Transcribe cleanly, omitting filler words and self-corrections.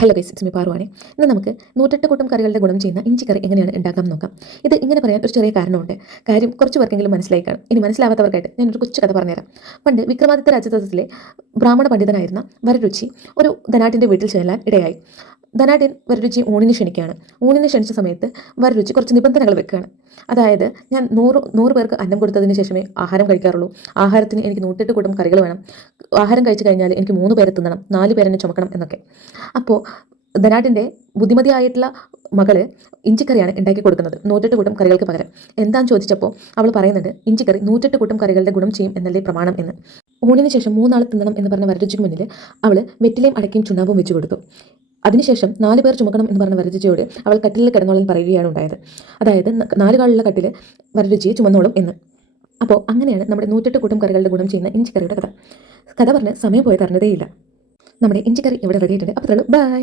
Hello guys, it's me പാറുവാണേ. ഇന്ന് നമുക്ക് 108 കൂട്ടം കറികളുടെ ഗുണം ചെയ്യുന്ന ഇഞ്ചി കറി എങ്ങനെയാണ് ഉണ്ടാക്കാം നോക്കാം. ഇത് ഇങ്ങനെ പറയാൻ ഒരു ചെറിയ കാരണമുണ്ട്. കാര്യം കുറച്ച് പേർക്കെങ്കിലും മനസ്സിലായി കാണും. ഇനി മനസ്സിലാവാത്തവർക്കായിട്ട് ഞാനൊരു കൊച്ചു കഥ പറഞ്ഞുതരാം. പണ്ട് വിക്രമാദിത്യ രാജതന്ത്രത്തിലെ ബ്രാഹ്മണ പണ്ഡിതനായിരുന്ന വരരുചി ഒരു ധനാട്ടിൻ്റെ വീട്ടിൽ ചെല്ലാൻ ഇടയായി. ധനാട്യൻ വരരുചി ഊണിന് ക്ഷണിക്കുകയാണ്. ഊണിന് ക്ഷണിച്ച സമയത്ത് വരരുചി കുറച്ച് നിബന്ധനകൾ വെക്കുകയാണ്. അതായത്, ഞാൻ നൂറ് പേർക്ക് അന്നം കൊടുത്തതിന് ശേഷമേ ആഹാരം കഴിക്കാറുള്ളൂ. ആഹാരത്തിന് എനിക്ക് 108 കൂട്ടം കറികൾ വേണം. ആഹാരം കഴിച്ചു കഴിഞ്ഞാൽ എനിക്ക് 3 പേരെ തിന്നണം, 4 പേരെന്നെ ചുമക്കണം എന്നൊക്കെ. അപ്പോൾ ധനാട്ടിൻ്റെ ബുദ്ധിമതിയായിട്ടുള്ള മകള് ഇഞ്ചിക്കറിയാണ് ഉണ്ടാക്കി കൊടുക്കുന്നത് 108 കൂട്ടം കറികൾക്ക് പകരം. എന്താണെന്ന് ചോദിച്ചപ്പോൾ അവൾ പറയുന്നുണ്ട്, ഇഞ്ചിക്കറി 108 കൂട്ടം കറികളുടെ ഗുണം ചെയ്യും എന്നല്ലേ പ്രമാണം എന്ന്. ഊണിന് ശേഷം 3 ആൾ തിന്നണം എന്ന് പറഞ്ഞ വരരുചിക്ക് മുന്നിൽ അവൾ വെറ്റിലയും അടക്കയും ചുണ്ണാമ്പും വെച്ച് കൊടുത്തു. അതിനുശേഷം 4 പേർ ചുമക്കണം എന്ന് പറഞ്ഞ വരരുചിയോട് അവൾ കട്ടിലിൽ കിടന്നോളാൻ പറയുകയാണ് ഉണ്ടായത്. അതായത് 4 കാലുള്ള കട്ടിൽ വരരുചിയെ ചുമന്നോളും എന്ന്. അപ്പോൾ അങ്ങനെയാണ് നമ്മുടെ 108 കൂട്ടം കറികളുടെ ഗുണം ചെയ്യുന്ന ഇഞ്ചിക്കറിയുടെ കഥ. കഥ പറഞ്ഞ് സമയം പോയത് അറിഞ്ഞതേയില്ല. നമ്മുടെ ഇഞ്ചിക്കറി ഇവിടെ റെഡി ആയിട്ടുണ്ട്. അപ്പോൾ ബൈ.